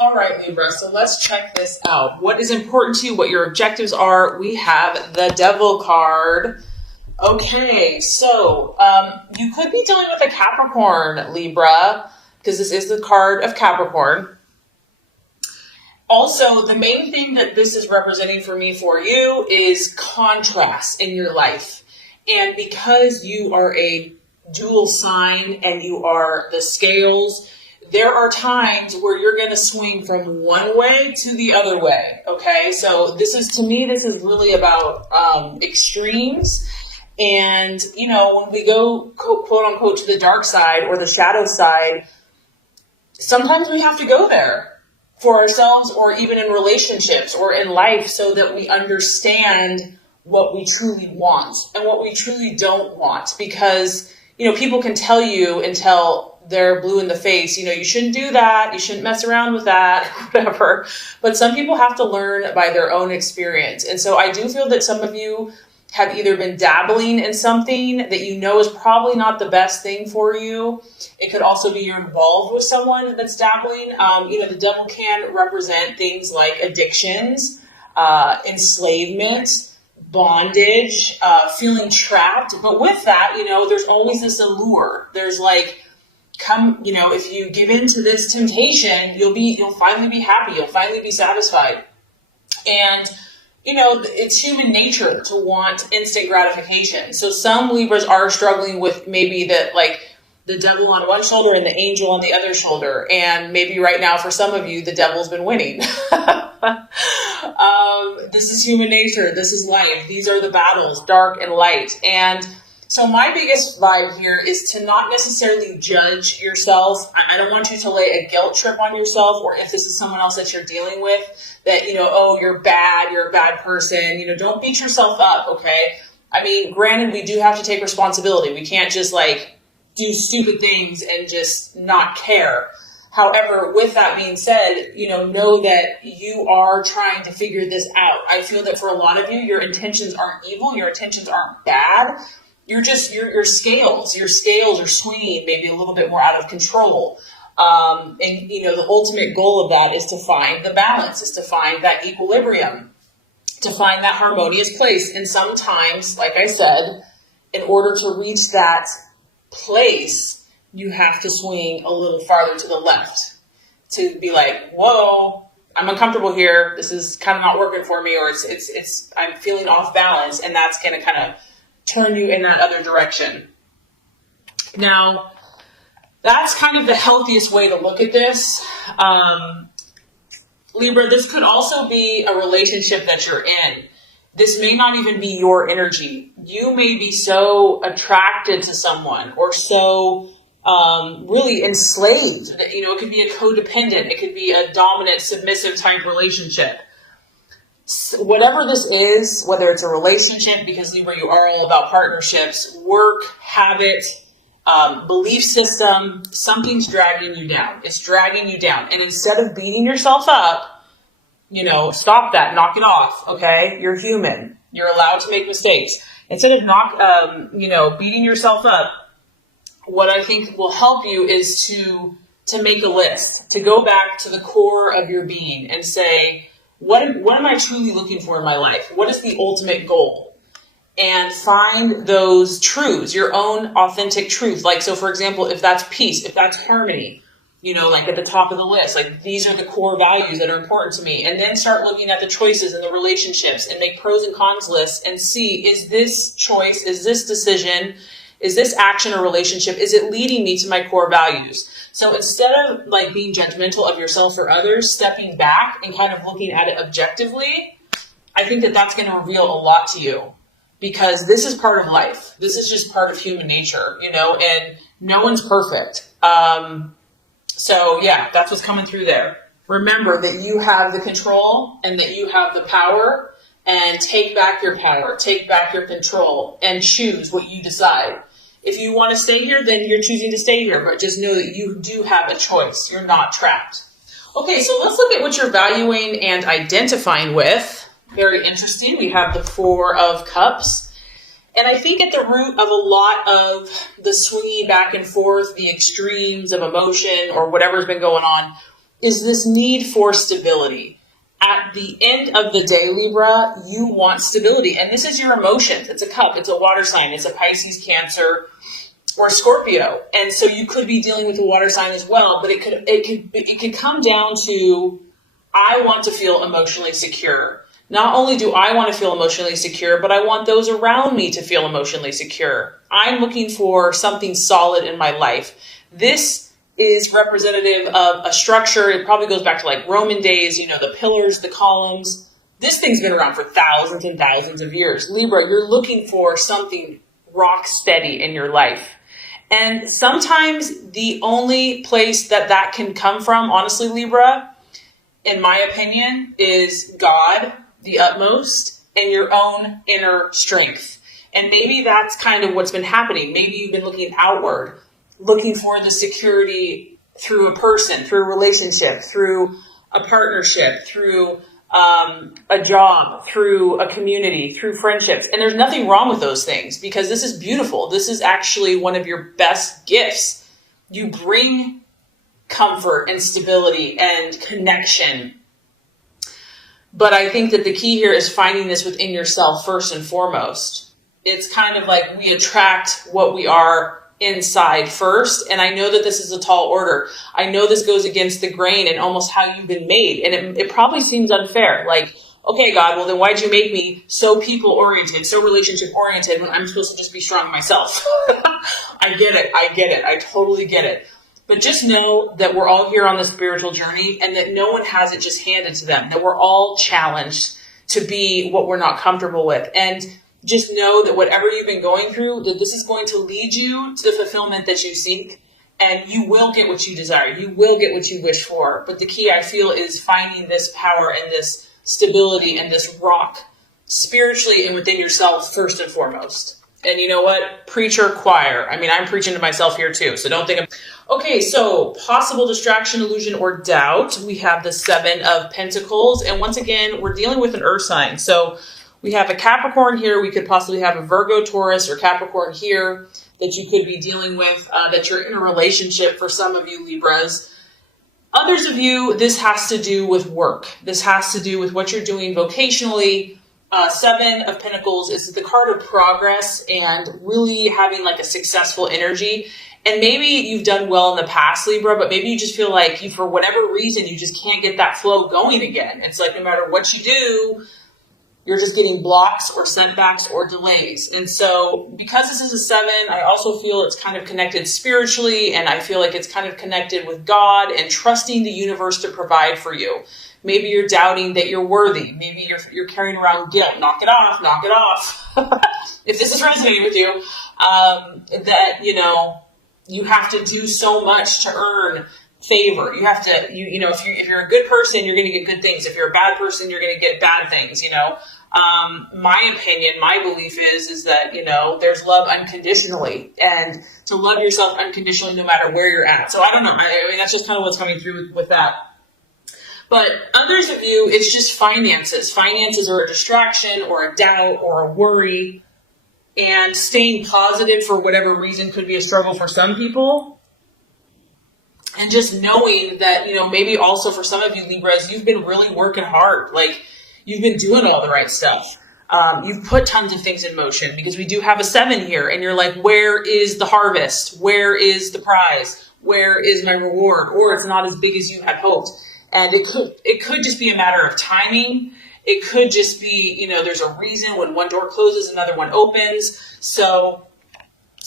All right, Libra, so let's check this out. What is important to you, what your objectives are. We have the Devil card. Okay, so you could be dealing with a Capricorn, Libra, because this is the card of Capricorn. Also, the main thing that this is representing for me for you is contrast in your life. And because you are a dual sign and you are the scales, there are times where you're going to swing from one way to the other way. Okay, so this is, to me, this is really about extremes. And, you know, when we go, quote unquote, to the dark side or the shadow side, sometimes we have to go there for ourselves or even in relationships or in life so that we understand what we truly want and what we truly don't want. Because, you know, people can tell you until they're blue in the face, you know, you shouldn't do that, you shouldn't mess around with that, whatever. But some people have to learn by their own experience. And so I do feel that some of you have either been dabbling in something that you know is probably not the best thing for you. It could also be you're involved with someone that's dabbling. You know, the devil can represent things like addictions, enslavement, bondage, feeling trapped. But with that, you know, there's always this allure. There's like, come, you know, if you give in to this temptation, you'll finally be happy. You'll finally be satisfied. And you know, it's human nature to want instant gratification. So some Libras are struggling with maybe that, like the devil on one shoulder and the angel on the other shoulder. And maybe right now for some of you, the devil's been winning. This is human nature. This is life. These are the battles, dark and light. And so my biggest vibe here is to not necessarily judge yourself. I don't want you to lay a guilt trip on yourself, or if this is someone else that you're dealing with, that, you know, oh, you're a bad person. You know, don't beat yourself up, okay? I mean, granted, we do have to take responsibility. We can't just like do stupid things and just not care. However, with that being said, you know that you are trying to figure this out. I feel that for a lot of you, your intentions aren't evil. Your intentions aren't bad. You're just, your scales are swinging maybe a little bit more out of control. And, you know, the ultimate goal of that is to find the balance, is to find that equilibrium, to find that harmonious place. And sometimes, like I said, in order to reach that place, you have to swing a little farther to the left to be like, whoa, I'm uncomfortable here. This is kind of not working for me, or I'm feeling off balance. And that's going to kind of turn you in that other direction. Now, that's kind of the healthiest way to look at this. Libra, this could also be a relationship that you're in. This may not even be your energy. You may be so attracted to someone or so really enslaved. You know, it could be a codependent. It could be a dominant, submissive type relationship. Whatever this is, whether it's a relationship, because Libra, you are all about partnerships, work, habit, belief system, something's dragging you down. It's dragging you down. And instead of beating yourself up, you know, stop that, knock it off. Okay. You're human. You're allowed to make mistakes. Instead of beating yourself up, what I think will help you is to make a list, to go back to the core of your being and say, what am I truly looking for in my life? What is the ultimate goal? And find those truths, your own authentic truth. Like, so for example, if that's peace, if that's harmony, you know, like at the top of the list, like these are the core values that are important to me. And then start looking at the choices and the relationships and make pros and cons lists and see, is this choice, is this decision, is this action or relationship, is it leading me to my core values? So instead of like being judgmental of yourself or others, stepping back and kind of looking at it objectively, I think that that's going to reveal a lot to you, because this is part of life. This is just part of human nature, you know, and no one's perfect. So yeah, that's what's coming through there. Remember that you have the control and that you have the power, and take back your power, take back your control, and choose what you decide. If you want to stay here, then you're choosing to stay here, but just know that you do have a choice. You're not trapped. Okay, so let's look at what you're valuing and identifying with. Very interesting. We have the Four of Cups. And I think at the root of a lot of the swinging back and forth, the extremes of emotion or whatever's been going on, is this need for stability. At the end of the day, Libra, you want stability. And this is your emotions. It's a cup. It's a water sign. It's a Pisces, Cancer, or Scorpio. And so you could be dealing with a water sign as well. But it could come down to, I want to feel emotionally secure. Not only do I want to feel emotionally secure, but I want those around me to feel emotionally secure. I'm looking for something solid in my life. This is representative of a structure. It probably goes back to like Roman days, the pillars, the columns. This thing's been around for thousands and thousands of years. Libra, you're looking for something rock steady in your life. And sometimes the only place that can come from, honestly, Libra, in my opinion, is God, the utmost, and your own inner strength. And maybe that's kind of what's been happening. Maybe you've been looking outward, looking for the security through a person, through a relationship, through a partnership, through a job, through a community, through friendships. And there's nothing wrong with those things, because this is beautiful. This is actually one of your best gifts. You bring comfort and stability and connection. But I think that the key here is finding this within yourself first and foremost. It's kind of like we attract what we are inside first. And I know that this is a tall order. I know this goes against the grain and almost how you've been made. And it probably seems unfair. Like, okay, God, well then why'd you make me so people oriented, so relationship oriented when I'm supposed to just be strong myself? I get it. I totally get it. But just know that we're all here on this spiritual journey, and that no one has it just handed to them, that we're all challenged to be what we're not comfortable with. And just know that whatever you've been going through, that this is going to lead you to the fulfillment that you seek, and you will get what you desire. You will get what you wish for. But the key, I feel, is finding this power and this stability and this rock spiritually and within yourself first and foremost. And you know what? Preacher, choir. I mean, I'm preaching to myself here too, so don't think Okay, so possible distraction, illusion, or doubt. We have the 7 of Pentacles. And once again, we're dealing with an earth sign. So we have a Capricorn here. We could possibly have a Virgo, Taurus, or Capricorn here that you could be dealing with, that you're in a relationship for some of you Libras. Others of you, this has to do with work. This has to do with what you're doing vocationally. 7 of Pentacles is the card of progress and really having like a successful energy. And maybe you've done well in the past, Libra, but maybe you just feel like for whatever reason, you just can't get that flow going again. It's like no matter what you do, you're just getting blocks or setbacks or delays. And so because this is a 7, I also feel it's kind of connected spiritually, and I feel like it's kind of connected with God and trusting the universe to provide for you. Maybe you're doubting that you're worthy. Maybe you're carrying around guilt. Knock it off, knock it off. If this is resonating with you, that, you have to do so much to earn favor. You have to, if you're a good person, you're going to get good things. If you're a bad person, you're going to get bad things, My opinion, my belief is that, there's love unconditionally, and to love yourself unconditionally no matter where you're at. So I don't know. I mean, that's just kind of what's coming through with that. But others of you, it's just finances. Finances are a distraction or a doubt or a worry. And staying positive for whatever reason could be a struggle for some people. And just knowing that, maybe also for some of you Libras, you've been really working hard. Like, you've been doing all the right stuff. You've put tons of things in motion, because we do have a 7 here. And you're like, where is the harvest? Where is the prize? Where is my reward? Or it's not as big as you had hoped. And it could just be a matter of timing. It could just be, there's a reason when one door closes, another one opens. So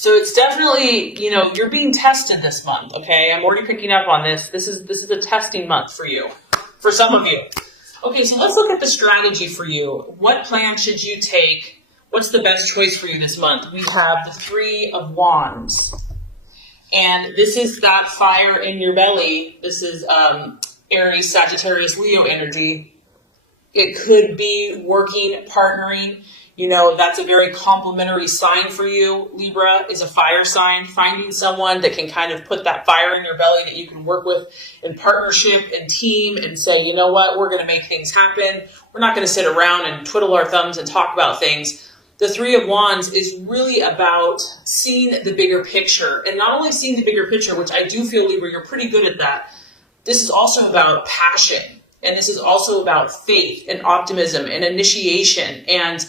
it's definitely, you're being tested this month. Okay. I'm already picking up on this. This is a testing month for you, for some of you. Okay. So let's look at the strategy for you. What plan should you take? What's the best choice for you this month? We have the 3 of Wands, and this is that fire in your belly. This is, Aries, Sagittarius, Leo energy. It could be working, partnering. That's a very complementary sign for you. Libra is a fire sign. Finding someone that can kind of put that fire in your belly that you can work with in partnership and team and say, you know what, we're going to make things happen. We're not going to sit around and twiddle our thumbs and talk about things. The 3 of Wands is really about seeing the bigger picture, and not only seeing the bigger picture, which I do feel, Libra, you're pretty good at that, this is also about passion. And this is also about faith and optimism and initiation and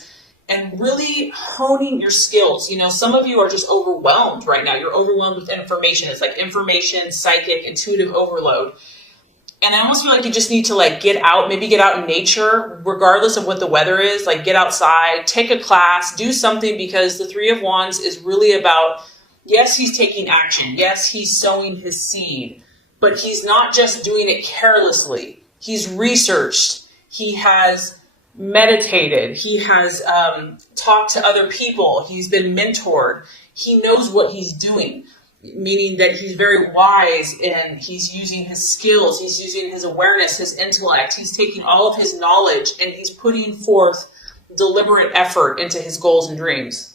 really honing your skills. You know, some of you are just overwhelmed right now. You're overwhelmed with information. It's like information, psychic, intuitive overload. And I almost feel like you just need to like get out, maybe get out in nature, regardless of what the weather is, like get outside, take a class, do something, because the Three of Wands is really about, yes, he's taking action. Yes, he's sowing his seed, but he's not just doing it carelessly. He's researched. He has meditated. He has talked to other people. He's been mentored. He knows what he's doing, meaning that he's very wise and he's using his skills. He's using his awareness, his intellect. He's taking all of his knowledge and he's putting forth deliberate effort into his goals and dreams.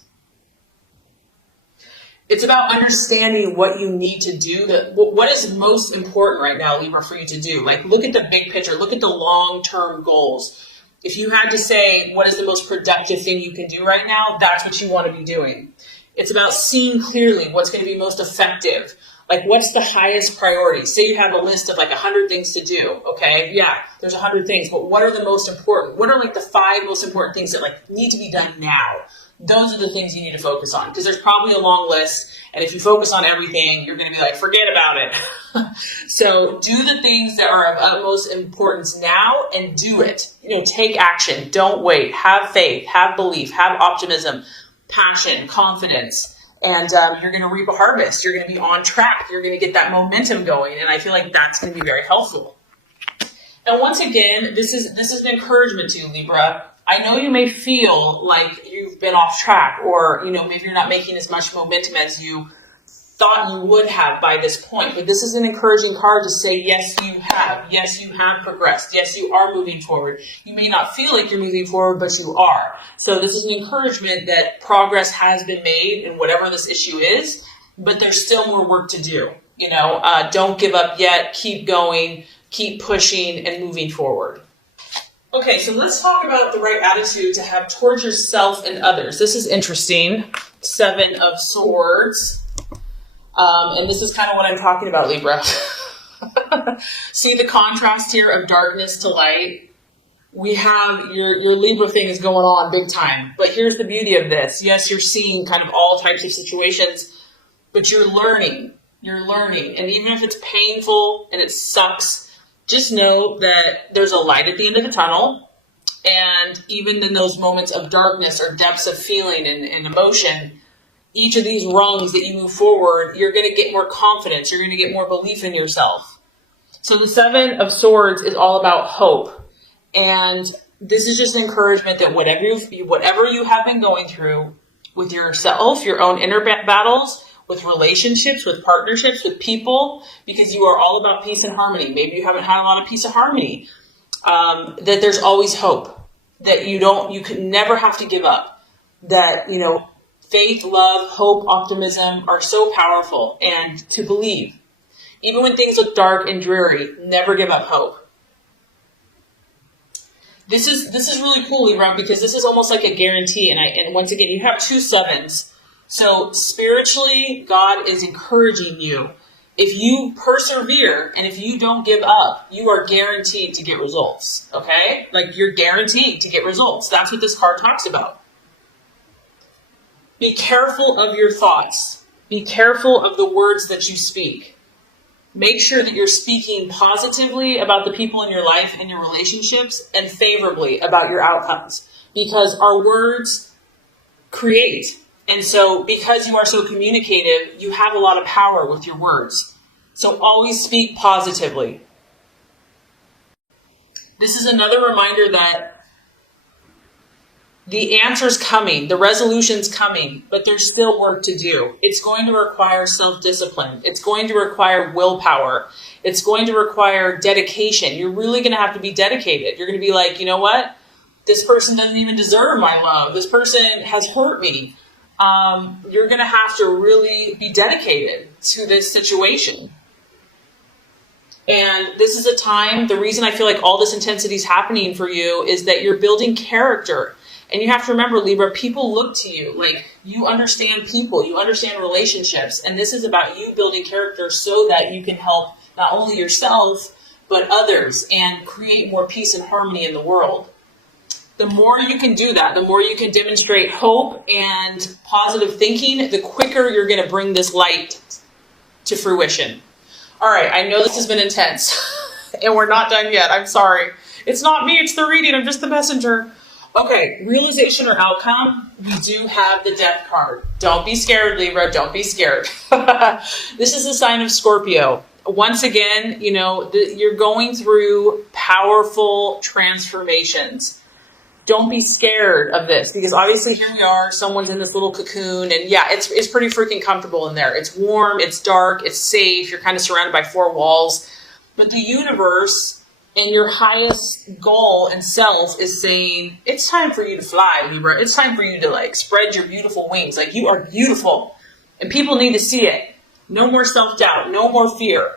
It's about understanding what you need to do, what is most important right now, Libra, for you to do. Like, look at the big picture, look at the long-term goals. If you had to say, what is the most productive thing you can do right now, that's what you want to be doing. It's about seeing clearly what's going to be most effective. Like, what's the highest priority? Say you have a list of like 100 things to do, okay? Yeah, there's 100 things, but what are the most important? What are like the 5 most important things that like need to be done now? Those are the things you need to focus on, because there's probably a long list. And if you focus on everything, you're going to be like, forget about it. So do the things that are of utmost importance now and do it. You know, take action. Don't wait. Have faith, have belief, have optimism, passion, confidence. And you're going to reap a harvest. You're going to be on track. You're going to get that momentum going. And I feel like that's going to be very helpful. And once again, this is an encouragement to you, Libra. I know you may feel like you've been off track, or, you know, maybe you're not making as much momentum as you thought you would have by this point, but this is an encouraging card to say, yes, you have. Yes, you have progressed. Yes, you are moving forward. You may not feel like you're moving forward, but you are. So this is an encouragement that progress has been made in whatever this issue is, but there's still more work to do. You know, don't give up yet. Keep going, keep pushing and moving forward. Okay, so let's talk about the right attitude to have towards yourself and others. This is interesting. 7 of Swords. And this is kind of what I'm talking about, Libra. See the contrast here of darkness to light? We have your Libra thing is going on big time. But here's the beauty of this. Yes, you're seeing kind of all types of situations, but you're learning. You're learning. And even if it's painful and it sucks, just know that there's a light at the end of the tunnel. And even in those moments of darkness or depths of feeling and emotion, each of these rungs that you move forward, you're going to get more confidence. You're going to get more belief in yourself. So the 7 of Swords is all about hope. And this is just encouragement that whatever you have been going through with yourself, your own inner battles, with relationships, with partnerships, with people, because you are all about peace and harmony. Maybe you haven't had a lot of peace and harmony. That there's always hope. That you can never have to give up. That, you know, faith, love, hope, optimism are so powerful, and to believe. Even when things look dark and dreary, never give up hope. This is really cool, Libra, because this is almost like a guarantee. And once again, you have 2 7s. So spiritually, God is encouraging you. If you persevere and if you don't give up, you are guaranteed to get results. Okay? Like, you're guaranteed to get results. That's what this card talks about. Be careful of your thoughts. Be careful of the words that you speak. Make sure that you're speaking positively about the people in your life and your relationships, and favorably about your outcomes. Because our words create. And so because you are so communicative, you have a lot of power with your words. So always speak positively. This is another reminder that the answer's coming, the resolution's coming, but there's still work to do. It's going to require self-discipline. It's going to require willpower. It's going to require dedication. You're really going to have to be dedicated. You're going to be like, you know what? This person doesn't even deserve my love. This person has hurt me. You're going to have to really be dedicated to this situation. And this is a time, the reason I feel like all this intensity is happening for you is that you're building character. And you have to remember, Libra, people look to you. Like, you understand people, you understand relationships. And this is about you building character so that you can help not only yourself, but others, and create more peace and harmony in the world. The more you can do that, the more you can demonstrate hope and positive thinking, the quicker you're going to bring this light to fruition. All right, I know this has been intense, and we're not done yet. I'm sorry. It's not me, it's the reading. I'm just the messenger. Okay, realization or outcome, we do have the death card. Don't be scared, Libra. Don't be scared. This is a sign of Scorpio. Once again, you're going through powerful transformations. Don't be scared of this, because obviously here we are, someone's in this little cocoon, and yeah, it's pretty freaking comfortable in there. It's warm, it's dark, it's safe, you're kind of surrounded by four walls. But the universe and your highest goal and self is saying, it's time for you to fly, Libra. It's time for you to spread your beautiful wings. You are beautiful, and people need to see it. No more self-doubt, no more fear.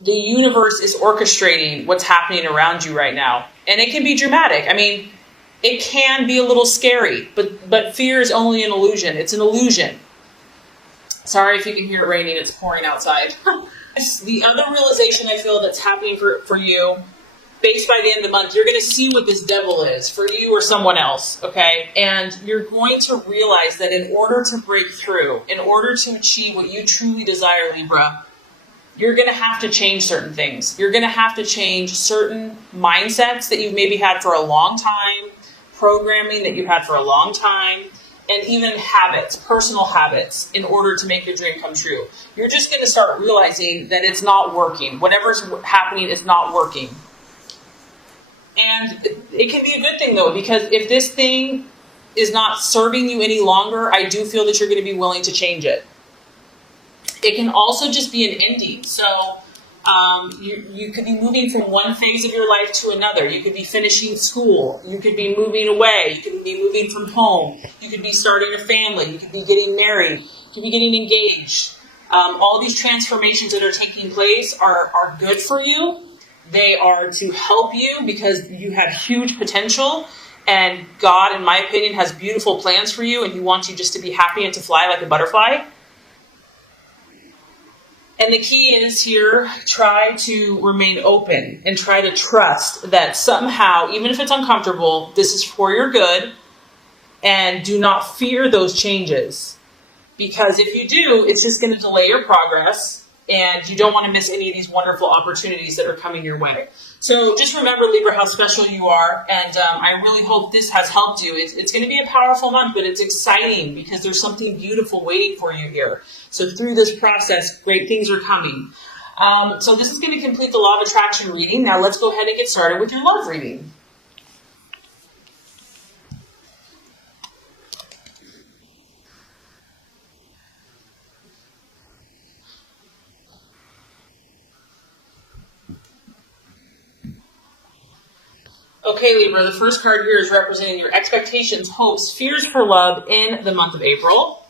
The universe is orchestrating what's happening around you right now. And it can be dramatic. I mean, it can be a little scary, but fear is only an illusion. It's an illusion. Sorry if you can hear it raining. It's pouring outside. The other realization I feel that's happening for you, based by the end of the month, you're going to see what this devil is for you or someone else, okay? And you're going to realize that in order to break through, in order to achieve what you truly desire, Libra, you're going to have to change certain things. You're going to have to change certain mindsets that you've maybe had for a long time, programming that you've had for a long time, and even habits, personal habits, in order to make your dream come true. You're just going to start realizing that it's not working. Whatever's happening is not working. And it can be a good thing, though, because if this thing is not serving you any longer, I do feel that you're going to be willing to change it. It can also just be an ending. So you could be moving from one phase of your life to another. You could be finishing school. You could be moving away. You could be moving from home. You could be starting a family. You could be getting married. You could be getting engaged. All these transformations that are taking place are good for you. They are to help you because you have huge potential. And God, in my opinion, has beautiful plans for you. And He wants you just to be happy and to fly like a butterfly. And the key is here, try to remain open and try to trust that somehow, even if it's uncomfortable, this is for your good, and do not fear those changes. Because if you do, it's just going to delay your progress, and you don't want to miss any of these wonderful opportunities that are coming your way. So just remember, Libra, how special you are, and I really hope this has helped you. It's going to be a powerful month, but it's exciting because there's something beautiful waiting for you here. So through this process, great things are coming. So this is going to complete the Law of Attraction reading. Now let's go ahead and get started with your love reading. Okay, Libra, the first card here is representing your expectations, hopes, fears for love in the month of April.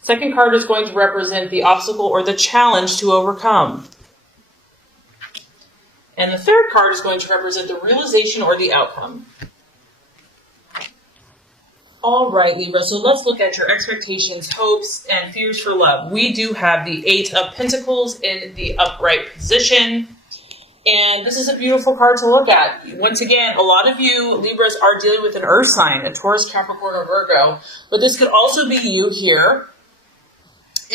Second card is going to represent the obstacle or the challenge to overcome. And the third card is going to represent the realization or the outcome. All right, Libra, so let's look at your expectations, hopes, and fears for love. We do have the Eight of Pentacles in the upright position. And this is a beautiful card to look at. Once again, a lot of you Libras are dealing with an earth sign, a Taurus, Capricorn, or Virgo. But this could also be you here.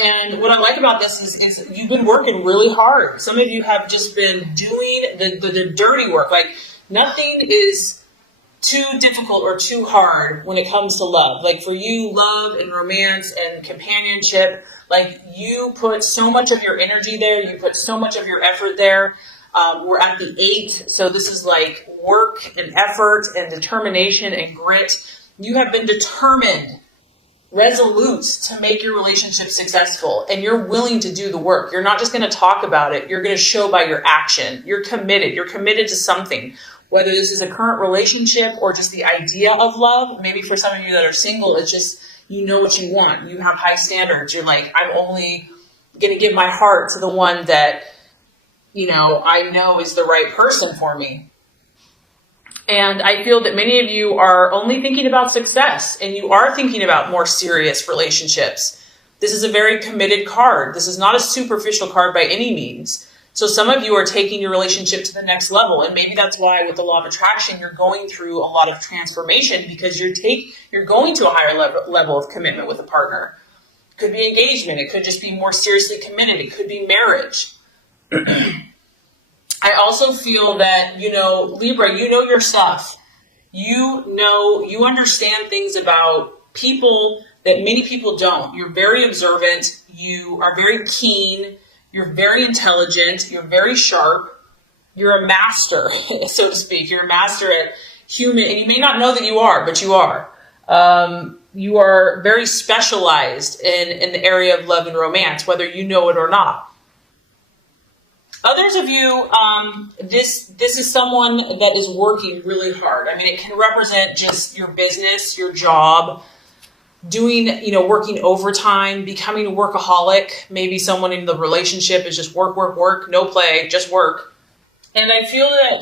And what I like about this is you've been working really hard. Some of you have just been doing the dirty work. Like, nothing is too difficult or too hard when it comes to love. Like, for you, love and romance and companionship, like, you put so much of your energy there. You put so much of your effort there. We're at the 8, so this is like work and effort and determination and grit. You have been determined, resolute to make your relationship successful, and you're willing to do the work. You're not just going to talk about it. You're going to show by your action. You're committed. You're committed to something, whether this is a current relationship or just the idea of love. Maybe for some of you that are single, it's just you know what you want. You have high standards. You're like, I'm only going to give my heart to the one that I know is the right person for me. And I feel that many of you are only thinking about success, and you are thinking about more serious relationships. This is a very committed card. This is not a superficial card by any means. So some of you are taking your relationship to the next level, and maybe that's why with the law of attraction, you're going through a lot of transformation because you're going to a higher level of commitment with a partner. It could be engagement. It could just be more seriously committed. It could be marriage. I also feel that, Libra, you know your stuff. You understand things about people that many people don't. You're very observant. You are very keen. You're very intelligent. You're very sharp. You're a master, so to speak. You're a master at human, and you may not know that you are, but you are. You are very specialized in the area of love and romance, whether you know it or not. Others of you, this is someone that is working really hard. I mean, it can represent just your business, your job, doing, working overtime, becoming a workaholic. Maybe someone in the relationship is just work, work, work, no play, just work. And I feel that,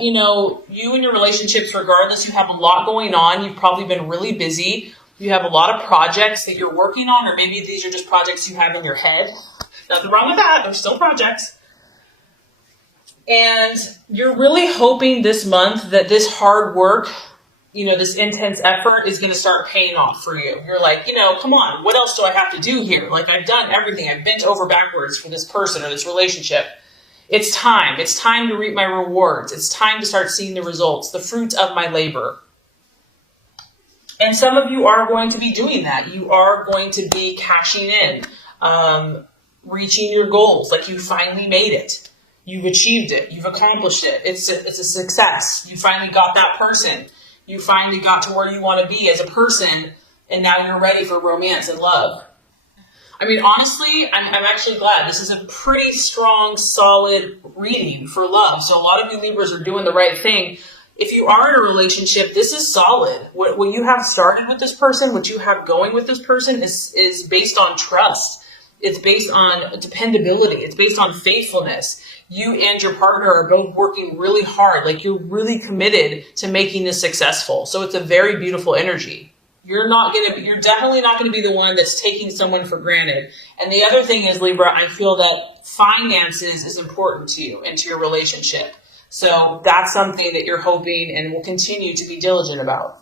you and your relationships, regardless, you have a lot going on. You've probably been really busy. You have a lot of projects that you're working on, or maybe these are just projects you have in your head. Nothing wrong with that. They're still projects. And you're really hoping this month that this hard work, this intense effort is going to start paying off for you. You're like, come on, what else do I have to do here? Like, I've done everything. I've bent over backwards for this person or this relationship. It's time. It's time to reap my rewards. It's time to start seeing the results, the fruits of my labor. And some of you are going to be doing that. You are going to be cashing in, reaching your goals. Like, you finally made it. You've achieved it. You've accomplished it. It's a success. You finally got that person. You finally got to where you want to be as a person, and now you're ready for romance and love. I mean, honestly, I'm actually glad. This is a pretty strong, solid reading for love. So a lot of you Libras are doing the right thing. If you are in a relationship, this is solid. What you have started with this person, what you have going with this person is based on trust. It's based on dependability. It's based on faithfulness. You and your partner are both working really hard. Like, you're really committed to making this successful. So it's a very beautiful energy. You're definitely not going to be the one that's taking someone for granted. And the other thing is, Libra, I feel that finances is important to you and to your relationship. So that's something that you're hoping and will continue to be diligent about.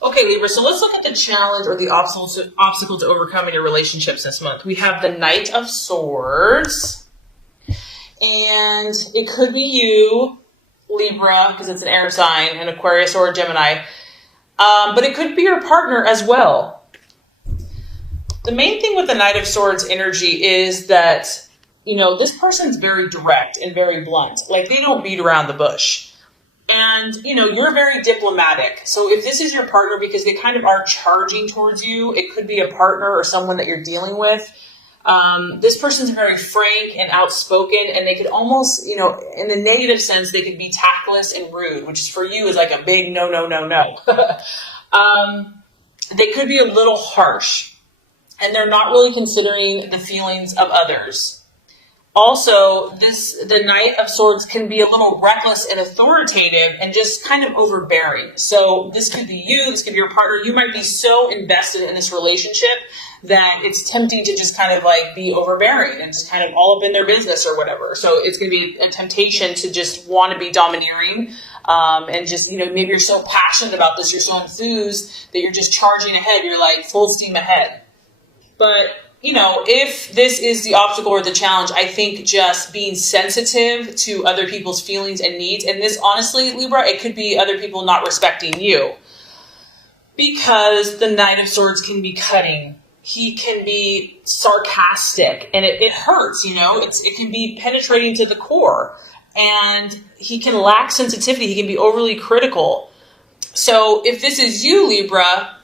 Okay, Libra, so let's look at the challenge or the obstacle to overcome in your relationships this month. We have the Knight of Swords. And it could be you, Libra, because it's an air sign, an Aquarius or a Gemini. But it could be your partner as well. The main thing with the Knight of Swords energy is that, this person's very direct and very blunt. Like, they don't beat around the bush. And, you're very diplomatic. So if this is your partner, because they kind of are charging towards you, it could be a partner or someone that you're dealing with. This person's very frank and outspoken, and they could almost, in the negative sense, they could be tactless and rude, which is for you is like a big no, no, no, no. They could be a little harsh, and they're not really considering the feelings of others. Also, the Knight of Swords can be a little reckless and authoritative and just kind of overbearing. So this could be you, this could be your partner. You might be so invested in this relationship that it's tempting to just kind of like be overbearing and just kind of all up in their business or whatever. So it's going to be a temptation to just want to be domineering, and just, maybe you're so passionate about this, you're so enthused that you're just charging ahead. You're like full steam ahead. But, if this is the obstacle or the challenge, I think just being sensitive to other people's feelings and needs, and this, honestly, Libra, it could be other people not respecting you. Because the Knight of Swords can be cutting. He can be sarcastic, and it hurts, it can be penetrating to the core, and he can lack sensitivity. He can be overly critical. So if this is you, Libra,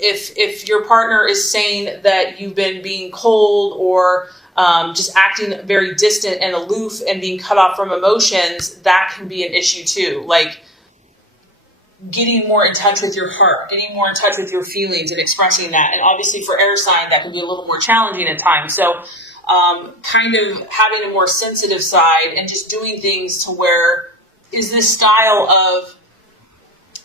if your partner is saying that you've been being cold or just acting very distant and aloof and being cut off from emotions, that can be an issue too. Like, getting more in touch with your heart, getting more in touch with your feelings and expressing that. And obviously for air sign, that can be a little more challenging at times. So kind of having a more sensitive side and just doing things to where, is this style of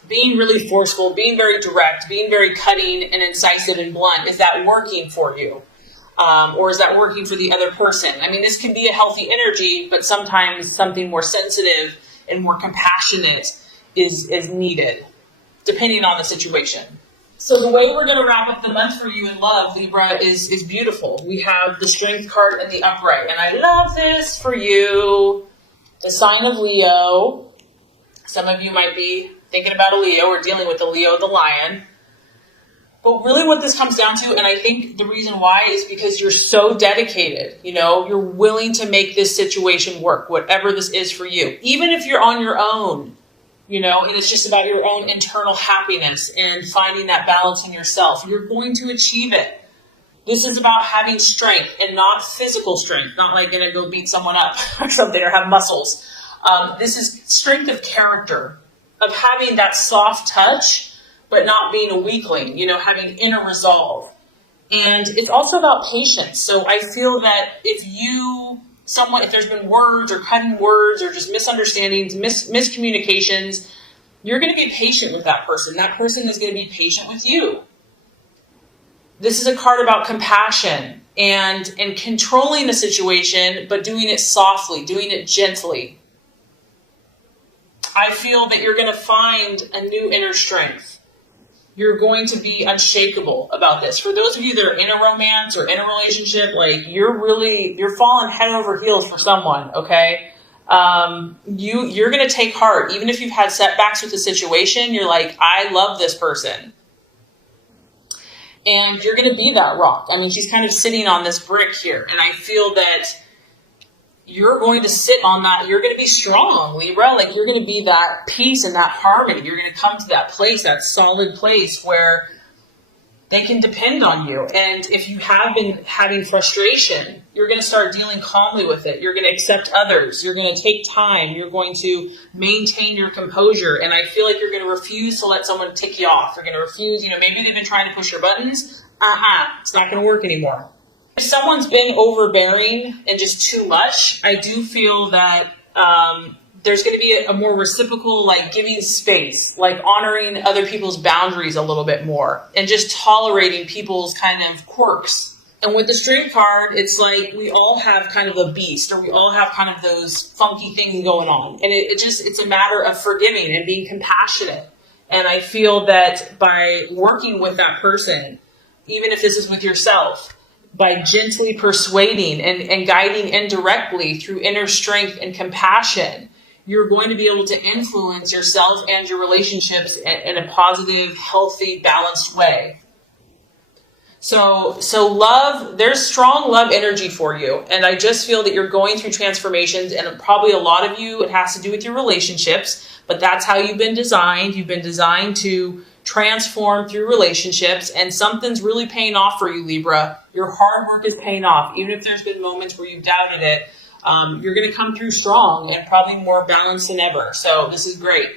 being really forceful, being very direct, being very cutting and incisive and blunt, is that working for you? Or is that working for the other person? I mean, this can be a healthy energy, but sometimes something more sensitive and more compassionate is needed, depending on the situation. So the way we're going to wrap up the month for you in love, Libra, is beautiful. We have the Strength card and the Upright. And I love this for you. The sign of Leo. Some of you might be thinking about a Leo or dealing with a Leo, the lion. But really what this comes down to, and I think the reason why is because you're so dedicated. You're willing to make this situation work, whatever this is for you. Even if you're on your own. And it's just about your own internal happiness and finding that balance in yourself. You're going to achieve it. This is about having strength and not physical strength, not like going to go beat someone up or something or have muscles. This is strength of character, of having that soft touch, but not being a weakling, having inner resolve. And it's also about patience. So I feel that if there's been words or cutting words or just misunderstandings, miscommunications, you're going to be patient with that person. That person is going to be patient with you. This is a card about compassion and controlling the situation, but doing it softly, doing it gently. I feel that you're going to find a new inner strength. You're going to be unshakable about this. For those of you that are in a romance or in a relationship, you're falling head over heels for someone, okay? You're going to take heart. Even if you've had setbacks with the situation, you're like, I love this person. And you're going to be that rock. I mean, she's kind of sitting on this brick here. And I feel that you're going to sit on that. You're going to be strong, Libra. You're going to be that peace and that harmony. You're going to come to that place, that solid place where they can depend on you. And if you have been having frustration, you're going to start dealing calmly with it. You're going to accept others. You're going to take time. You're going to maintain your composure. And I feel like you're going to refuse to let someone tick you off. You're going to refuse, maybe they've been trying to push your buttons. It's not going to work anymore. If someone's been overbearing and just too much, I do feel that there's going to be a more reciprocal, giving space, honoring other people's boundaries a little bit more and just tolerating people's kind of quirks. And with the Strength card, it's we all have kind of a beast, or we all have kind of those funky things going on. And it's a matter of forgiving and being compassionate. And I feel that by working with that person, even if this is with yourself, by gently persuading and guiding indirectly through inner strength and compassion, you're going to be able to influence yourself and your relationships in a positive, healthy, balanced way. So love, there's strong love energy for you. And I just feel that you're going through transformations, and probably a lot of you, it has to do with your relationships, but that's how you've been designed. You've been designed to transform through relationships, and something's really paying off for you, Libra. Your hard work is paying off. Even if there's been moments where you've doubted it, you're going to come through strong and probably more balanced than ever. So this is great.